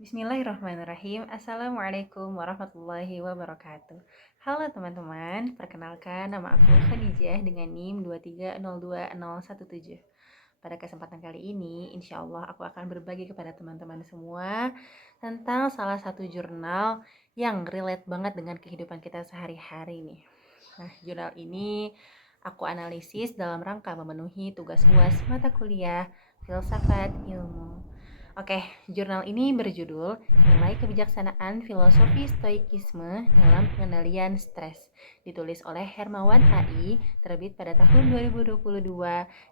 Bismillahirrahmanirrahim. Assalamualaikum warahmatullahi wabarakatuh. Halo teman-teman, perkenalkan nama aku Khadijah dengan NIM 2302017. Pada kesempatan kali ini, insya Allah aku akan berbagi kepada teman-teman semua tentang salah satu jurnal yang relate banget dengan kehidupan kita sehari-hari nih. Nah, jurnal ini aku analisis dalam rangka memenuhi tugas UAS mata kuliah Filsafat Ilmu. Oke, jurnal ini berjudul Nilai Kebijaksanaan Filosofi Stoikisme dalam Pengendalian Stres. Ditulis oleh Hermawan AI, terbit pada tahun 2022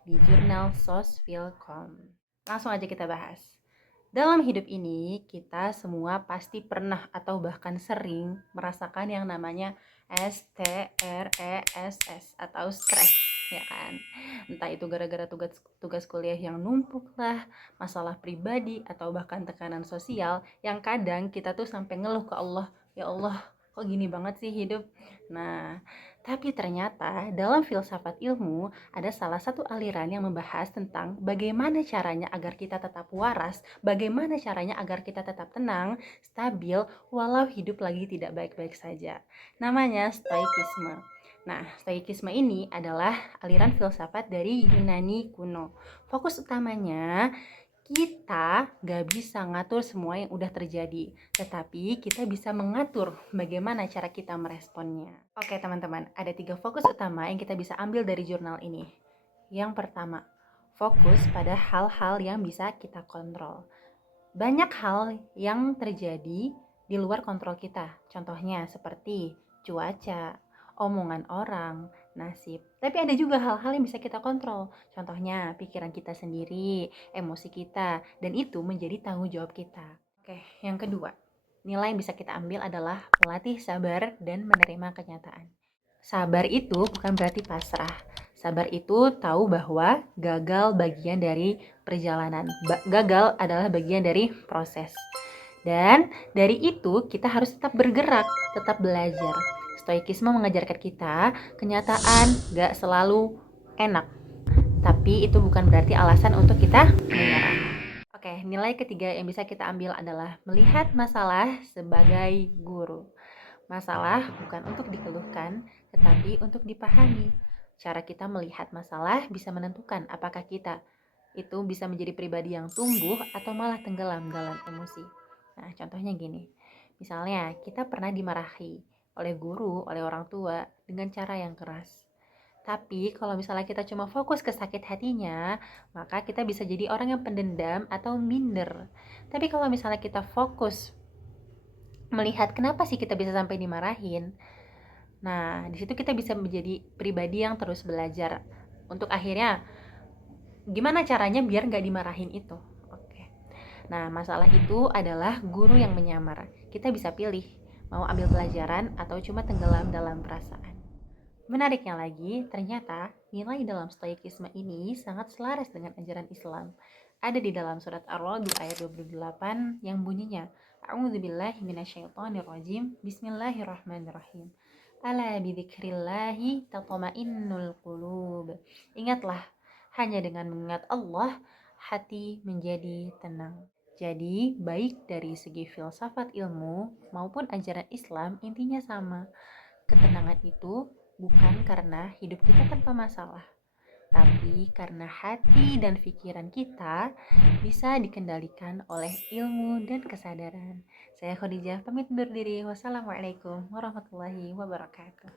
di jurnal Sosfilcom. Langsung aja kita bahas. Dalam hidup ini, kita semua pasti pernah atau bahkan sering merasakan yang namanya STRESS atau stres, ya kan? Entah itu gara-gara tugas kuliah yang numpuk lah, masalah pribadi atau bahkan tekanan sosial yang kadang kita tuh sampai ngeluh ke Allah, ya Allah, kok gini banget sih hidup. Nah, tapi ternyata dalam filsafat ilmu ada salah satu aliran yang membahas tentang bagaimana caranya agar kita tetap waras, bagaimana caranya agar kita tetap tenang, stabil, walau hidup lagi tidak baik-baik saja. Namanya Stoikisme. Nah, Stoikisme ini adalah aliran filsafat dari Yunani kuno. Fokus utamanya kita gak bisa ngatur semua yang udah terjadi, tetapi kita bisa mengatur bagaimana cara kita meresponnya. Oke teman-teman, ada 3 fokus utama yang kita bisa ambil dari jurnal ini. Yang pertama, fokus pada hal-hal yang bisa kita kontrol. Banyak hal yang terjadi di luar kontrol kita, contohnya seperti cuaca, omongan orang, nasib. Tapi ada juga hal-hal yang bisa kita kontrol, contohnya pikiran kita sendiri, emosi kita, dan itu menjadi tanggung jawab kita. Oke, yang kedua, nilai yang bisa kita ambil adalah melatih sabar dan menerima kenyataan. Sabar itu bukan berarti pasrah. Sabar itu tahu bahwa gagal bagian dari perjalanan. Gagal adalah bagian dari proses. Dan dari itu kita harus tetap bergerak, tetap belajar. Stoikisme mengajarkan kita kenyataan gak selalu enak. Tapi itu bukan berarti alasan untuk kita menyerah. Oke, nilai ketiga yang bisa kita ambil adalah melihat masalah sebagai guru. Masalah bukan untuk dikeluhkan, tetapi untuk dipahami. Cara kita melihat masalah bisa menentukan apakah kita itu bisa menjadi pribadi yang tumbuh atau malah tenggelam dalam emosi. Nah, contohnya gini. Misalnya, kita pernah dimarahi oleh guru, oleh orang tua dengan cara yang keras. Tapi kalau misalnya kita cuma fokus ke sakit hatinya, maka kita bisa jadi orang yang pendendam atau minder. Tapi kalau misalnya kita fokus melihat kenapa sih kita bisa sampai dimarahin. Nah, di situ kita bisa menjadi pribadi yang terus belajar untuk akhirnya gimana caranya biar nggak dimarahin itu. Oke. Nah, masalah itu adalah guru yang menyamar. Kita bisa pilih mau ambil pelajaran atau cuma tenggelam dalam perasaan. Menariknya lagi, ternyata nilai dalam stoikisme ini sangat selaras dengan ajaran Islam. Ada di dalam surat Ar-Ra'd ayat 28 yang bunyinya, A'udzubillahi minasyaitonirrajim, Bismillahirrahmanirrahim. Ala bidzikrillahi tatma'innul qulub. Ingatlah, hanya dengan mengingat Allah, hati menjadi tenang. Jadi, baik dari segi filsafat ilmu maupun ajaran Islam intinya sama. Ketenangan itu bukan karena hidup kita tanpa masalah, tapi karena hati dan pikiran kita bisa dikendalikan oleh ilmu dan kesadaran. Saya Khadijah pamit undur diri. Wassalamualaikum warahmatullahi wabarakatuh.